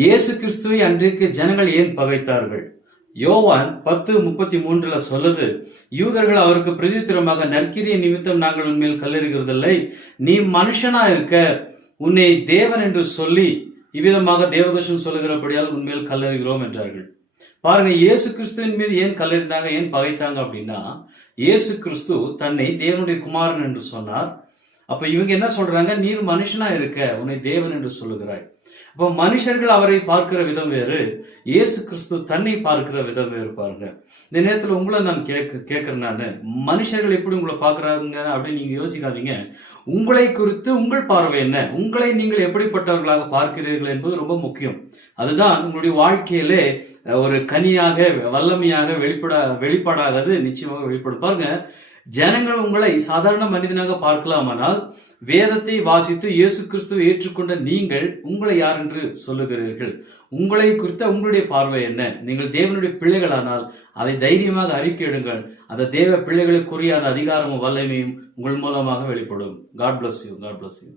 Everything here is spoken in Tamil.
இயேசு கிறிஸ்துவை அன்றைக்கு ஜனங்கள் ஏன் பகைத்தார்கள்? யோவான் 10:33 சொல்லுது, யூதர்கள் அவருக்கு பிரதித்திரமாக, நற்கிரிய நிமித்தம் நாங்கள் உன்மேல் கல்லெறிகிறதில்லை, நீ மனுஷனா இருக்க, உன்னை தேவன் என்று சொல்லி இவ்விதமாக தேவதர்ஷன் சொல்லுகிறபடியால் உன்மேல் கல்லெறிகிறோம் என்றார்கள். பாருங்க, இயேசு கிறிஸ்துவின் மீது ஏன் கல்லெறிந்தாங்க, ஏன் பகைத்தாங்க அப்படின்னா, இயேசு கிறிஸ்து தன்னை தேவனுடைய குமாரன் என்று சொன்னார். அப்ப இவங்க என்ன சொல்றாங்க, நீர் மனுஷனா இருக்க, உன்னை தேவன் என்று சொல்லுகிறாய். அப்போ மனுஷர்கள் அவரை பார்க்கிற விதம் வேறு, இயேசு கிறிஸ்து தன்னை பார்க்கிற விதம் வேறு. பாருங்க, இந்த நேரத்தில் உங்களை நான் கேட்கிறேன், நான் மனுஷர்கள் எப்படி உங்களை பார்க்கறாங்க அப்படின்னு நீங்க யோசிக்காதீங்க. உங்களை குறித்து உங்கள் பார்வை என்ன, உங்களை நீங்கள் எப்படிப்பட்டவர்களாக பார்க்கிறீர்கள் என்பது ரொம்ப முக்கியம். அதுதான் உங்களுடைய வாழ்க்கையிலே ஒரு கனியாக வல்லமையாக வெளிப்பாடாகது நிச்சயமாக வெளிப்படும். பாருங்க, ஜனங்கள் உங்களை சாதாரண மனிதனாக பார்க்கலாமானால், வேதத்தை வாசித்து இயேசு கிறிஸ்துவை ஏற்றுக்கொண்ட நீங்கள் உங்களை யார் என்று சொல்லுகிறீர்கள்? உங்களை குறித்த உங்களுடைய பார்வை என்ன? நீங்கள் தேவனுடைய பிள்ளைகளானால் அதை தைரியமாக அறிக்கையிடுங்கள். அந்த தேவ பிள்ளைகளுக்குரிய அந்த அதிகாரமும் வல்லமையும் உங்கள் மூலமாக வெளிப்படும். God bless you. God bless you.